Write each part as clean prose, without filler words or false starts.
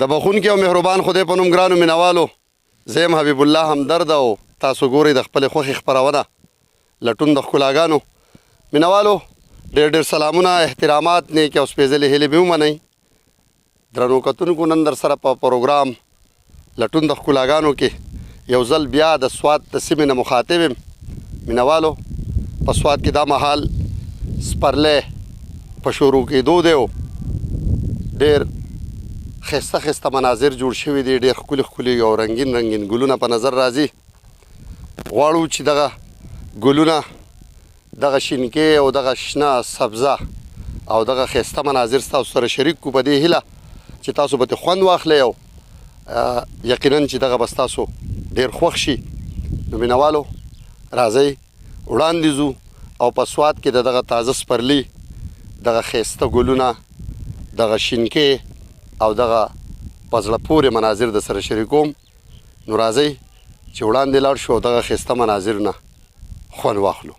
د بخونکي او مهربان خدای په نوم ګرانو مینوالو، زه یم حبیب الله همدرد او تاسو ګورئ د خپلې خوښې خپرونه لټون د ښکلاګانو. مینوالو ډېر ډېر سلامونه، احترامات، نیکې او سپېڅلې هیلې مې ومنئ. درنو کتونکو، نن در سره په پروګرام لټون د ښکلاګانو کې یو ځل بیا د سوات د سیمې نه مخاطب یم. مینوالو په سوات کې دا مهال سپرلی په شروع کېدو دی او ډېر ښایسته ښایسته مناظر جوړ شوي دي، ډېر ښکلي ښکلي او رنګین رنګین ګلونه په نظر راځي. غواړو چې دغه ګلونه، دغه شینکۍ او دغه شنه سبزه او دغه ښایسته مناظر ستاسو سره شریک کړو په دې هیله چې تاسو به ترې خوند واخلئ او یقینا چې دغه به ستاسو ډېر خوښ شي. نو مینوالو راځئ وړاندې ځو او په سوات کې د دغه تازه سپرلي، دغه ښایسته ګلونه، دغه شینکۍ او دغه په زړه پورې مناظر د سره شریکوم. نو راځئ چې وړاندې لاړ شو او دغه ښایسته مناظر نه خوند واخلو.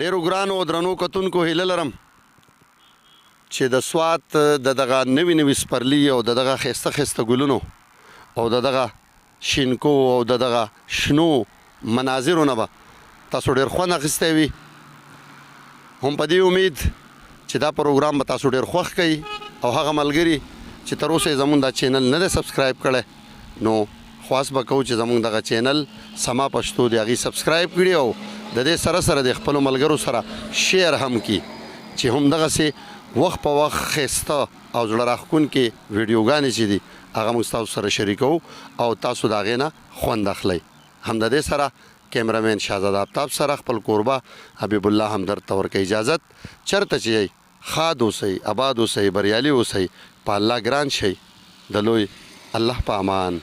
ډېرو ګرانو درنو کتونکو هیله لرم چې د سوات د دغه نوي سپرلي او د دغه ښایسته ښایسته ګلونو او د دغه شینکو او د دغه شنو مناظرو نه به تاسو ډېر خوند اخیستی وي. هم په دې امید چې دا پروګرام به تاسو ډېر خوښ کوي او هغه ملګري چې تر اوسه یې زموږ دا چینل نه دی سبسکرایب کړی نو خواست به کوو چې زموږ دغه چینل سما پښتو د هغې سبسکرایب کړي او د دې سره سره د خپلو ملګرو سره شیر هم کړي چې هم دغسې وخت په وخت ښایسته او زړه راښکونکې ویډیوګانې چې دي هغه موږ تاسو سره شریکوو او تاسو د هغې نه خوند اخلئ. هم د دې سره کیمرامین شهزاد آفتاب سره خپل کوربه حبیب الله همدرد ته ورکوي اجازت. چېرته چې یئ ښاد اوسئ، اباد اوسئ، بریالي اوسئ، په الله ګران شئ. د لوی الله په امان.